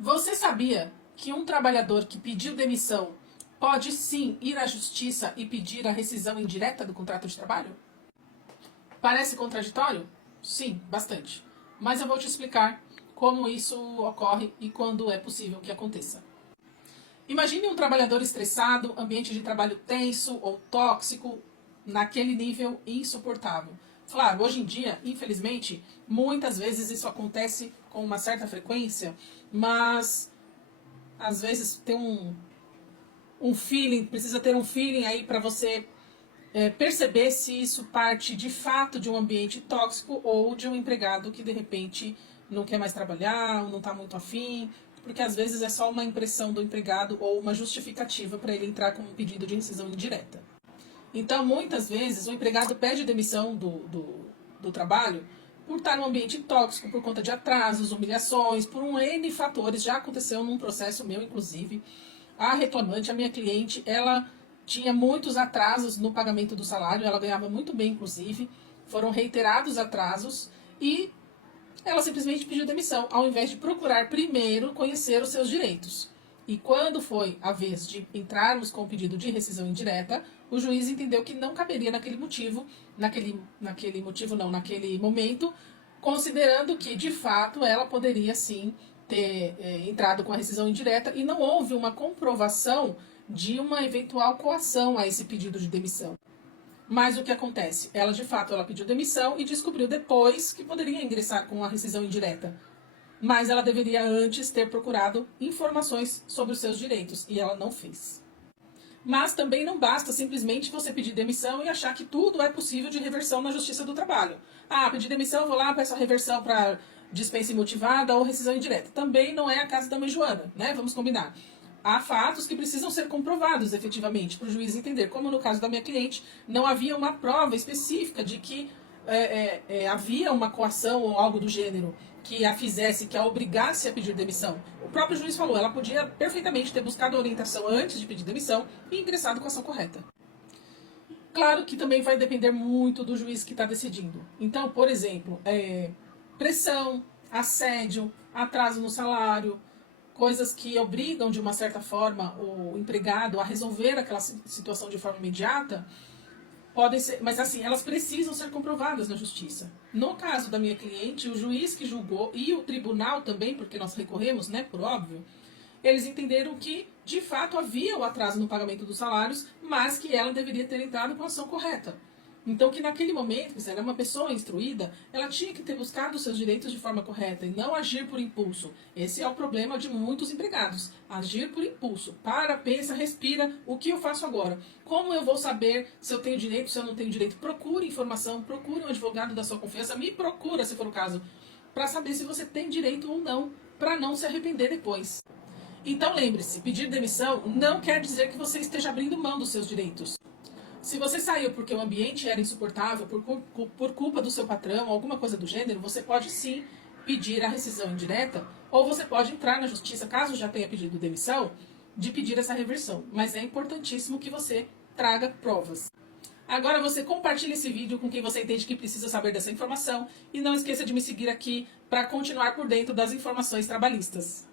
Você sabia que um trabalhador que pediu demissão pode sim ir à justiça e pedir a rescisão indireta do contrato de trabalho? Parece contraditório? Sim, bastante. Mas eu vou te explicar como isso ocorre e quando é possível que aconteça. Imagine um trabalhador estressado, ambiente de trabalho tenso ou tóxico, naquele nível insuportável. Claro, hoje em dia, infelizmente, muitas vezes isso acontece com uma certa frequência, mas às vezes tem um feeling, precisa ter um feeling aí para você perceber se isso parte de fato de um ambiente tóxico ou de um empregado que de repente não quer mais trabalhar, ou não está muito afim, porque às vezes é só uma impressão do empregado ou uma justificativa para ele entrar com um pedido de rescisão indireta. Então, muitas vezes, o empregado pede demissão do trabalho por estar num ambiente tóxico, por conta de atrasos, humilhações, por um N fatores. Já aconteceu num processo meu, inclusive. A reclamante, a minha cliente, ela tinha muitos atrasos no pagamento do salário, ela ganhava muito bem, inclusive. Foram reiterados atrasos e ela simplesmente pediu demissão, ao invés de procurar primeiro conhecer os seus direitos. E quando foi a vez de entrarmos com o pedido de rescisão indireta, o juiz entendeu que não caberia naquele momento, considerando que, de fato, ela poderia sim ter entrado com a rescisão indireta e não houve uma comprovação de uma eventual coação a esse pedido de demissão. Mas o que acontece? Ela, de fato, ela pediu demissão e descobriu depois que poderia ingressar com a rescisão indireta. Mas ela deveria antes ter procurado informações sobre os seus direitos, e ela não fez. Mas também não basta simplesmente você pedir demissão e achar que tudo é possível de reversão na Justiça do Trabalho. Ah, pedir demissão, vou lá, peço a reversão para dispensa imotivada ou rescisão indireta. Também não é a casa da mãe Joana, né? Vamos combinar. Há fatos que precisam ser comprovados efetivamente para o juiz entender. Como no caso da minha cliente, não havia uma prova específica de que havia uma coação ou algo do gênero que a fizesse, que a obrigasse a pedir demissão. O próprio juiz falou, ela podia perfeitamente ter buscado orientação antes de pedir demissão e ingressado com a ação correta. Claro que também vai depender muito do juiz que está decidindo. Então, por exemplo, pressão, assédio, atraso no salário, coisas que obrigam, de uma certa forma, o empregado a resolver aquela situação de forma imediata, podem ser, mas assim, elas precisam ser comprovadas na justiça. No caso da minha cliente, o juiz que julgou e o tribunal também, porque nós recorremos, né, por óbvio, eles entenderam que, de fato, havia o atraso no pagamento dos salários, mas que ela deveria ter entrado com a ação correta. Então, que naquele momento, se ela é uma pessoa instruída, ela tinha que ter buscado os seus direitos de forma correta e não agir por impulso. Esse é o problema de muitos empregados. Agir por impulso. Para, pensa, respira. O que eu faço agora? Como eu vou saber se eu tenho direito, se eu não tenho direito? Procure informação, procure um advogado da sua confiança, me procura, se for o caso, para saber se você tem direito ou não, para não se arrepender depois. Então, lembre-se, pedir demissão não quer dizer que você esteja abrindo mão dos seus direitos. Se você saiu porque o ambiente era insuportável, por culpa do seu patrão, alguma coisa do gênero, você pode sim pedir a rescisão indireta, ou você pode entrar na justiça, caso já tenha pedido demissão, de pedir essa reversão. Mas é importantíssimo que você traga provas. Agora você compartilha esse vídeo com quem você entende que precisa saber dessa informação e não esqueça de me seguir aqui para continuar por dentro das informações trabalhistas.